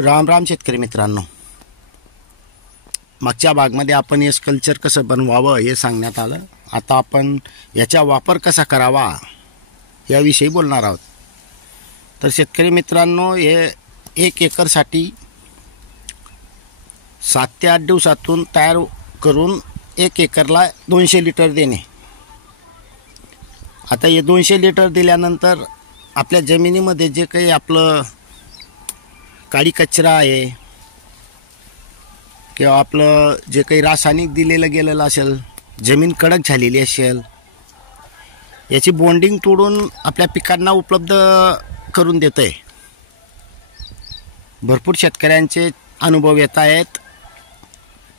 राम राम शेतकरी मित्रांनो, मागच्या भागमध्ये आपण एस कल्चर कसं बनवावं हे सांगण्यात आलं. आता आपण याचा वापर कसा करावा याविषयी बोलणार आहोत. तर शेतकरी मित्रांनो, हे 1 एकरसाठी 7 ते 8 दिवसातून तयार करून 1 एकरला 200 लिटर देणे. आता हे 200 लिटर दिल्यानंतर आपल्या जमिनीमध्ये जे काही आपलं काळी कचरा आहे किंवा आपलं जे काही रासायनिक दिलेलं गेलेलं असेल, जमीन कडक झालेली असेल, याची बॉन्डिंग तोडून आपल्या पिकांना उपलब्ध करून देतं आहे. भरपूर शेतकऱ्यांचे अनुभव येत आहेत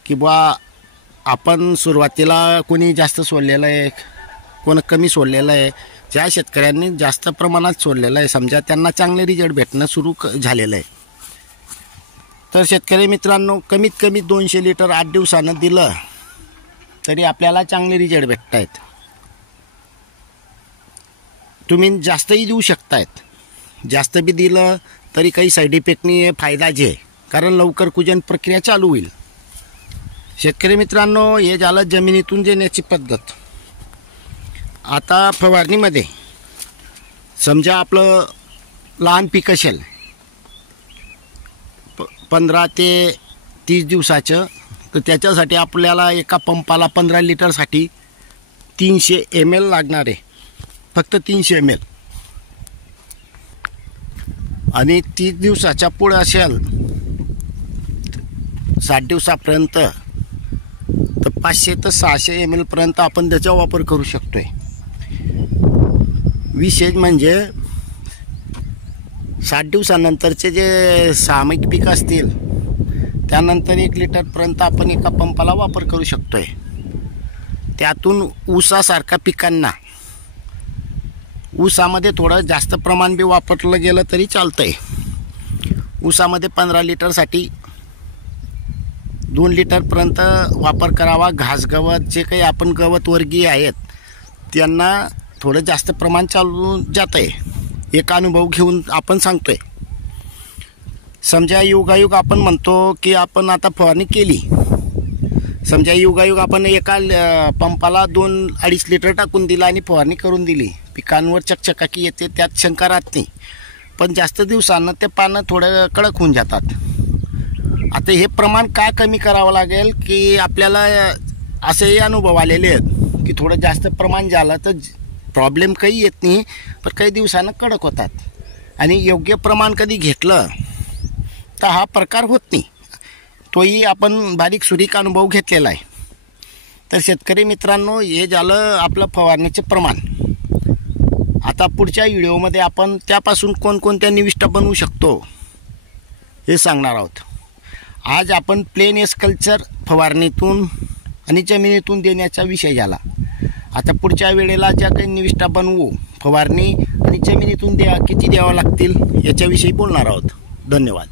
की बा आपण सुरुवातीला कोणी जास्त सोडलेलं आहे, कोण कमी सोडलेलं आहे. ज्या शेतकऱ्यांनी जास्त प्रमाणात सोडलेलं आहे, समजा त्यांना चांगले रिझल्ट भेटणं सुरू झालेलं आहे. तर शेतकरी मित्रांनो, कमीत कमी 200 लिटर 8 दिवसानं दिलं तरी आपल्याला चांगले रिझल्ट भेटत आहेत. तुम्ही जास्तही देऊ शकतायत. जास्त बी दिलं तरी काही साईड इफेक्ट नाही आहे, फायदा जे आहे, कारण लवकर कुजन प्रक्रिया चालू होईल. शेतकरी मित्रांनो, हे झालं जमिनीतून देण्याची पद्धत. आता फवारणीमध्ये समजा आपलं लहान पीक असेल 15 ते 30 दिवसाचं, तर त्याच्यासाठी आपल्याला एका पंपाला 15 लिटरसाठी 300 ml लागणार आहे, फक्त 300 ml. आणि 30 दिवसाच्या पुढे असेल 60 दिवसापर्यंत तर 500 ते 600 ml पर्यंत आपण त्याचा वापर करू शकतोय. विशेष म्हणजे 60 दिवसानंतरचे जे सामायिक पीक असतील त्यानंतर 1 लिटरपर्यंत आपण एका पंपाला वापर करू शकतोय. त्यातून ऊसासारख्या पिकांना, ऊसामध्ये थोडं जास्त प्रमाण बी वापरलं गेलं तरी चालतंय. ऊसामध्ये 15 लिटरसाठी 2 लिटरपर्यंत वापर करावा. घास गवत जे काही आपण गवत वर्गीय आहेत त्यांना थोडं जास्त प्रमाण चालून जात आहे. एक अनुभव घेऊन आपण सांगतोय. समजा युगायुग आपण म्हणतो की आपण आता फवारणी केली, समजा युगायुग आपण एका पंपाला 2-2.5 लिटर टाकून दिला आणि फवारणी करून दिली. पिकांवर चकचकाकी येते, त्यात शंका राहत नाही. पण जास्त दिवसानं ते पानं थोडं कडक होऊन जातात. आता हे प्रमाण काय कमी करावं लागेल की आपल्याला असेही अनुभव आलेले आहेत की थोडं जास्त प्रमाण झालं तर प्रॉब्लेम काही येत नाही, पण काही दिवसानं कडक होतात. आणि योग्य प्रमाण कधी घेतलं तर हा प्रकार होत नाही. तोही आपण बारीक सुरीक अनुभव घेतलेला आहे. तर शेतकरी मित्रांनो, हे झालं आपलं फवारणीचे प्रमाण. आता पुढच्या व्हिडिओमध्ये आपण त्यापासून कोणकोणत्या निविष्ठा बनवू शकतो हे सांगणार आहोत. आज आपण प्लेन एस कल्चर फवारणीतून आणि जमिनीतून देण्याचा विषय झाला. आता पुढच्या वेळेला ज्या काही निविष्ठा बनवू, फवारणी आणि जमिनीतून किती द्यावं लागतील याच्याविषयी बोलणार आहोत. धन्यवाद.